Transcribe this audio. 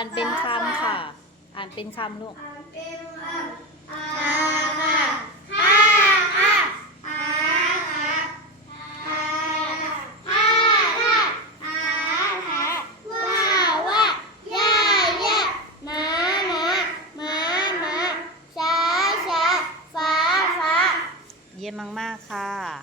านเป็นคำค่ะ อ่านเป็นคำลูกเยี่ยมมาก ๆ ค่ะ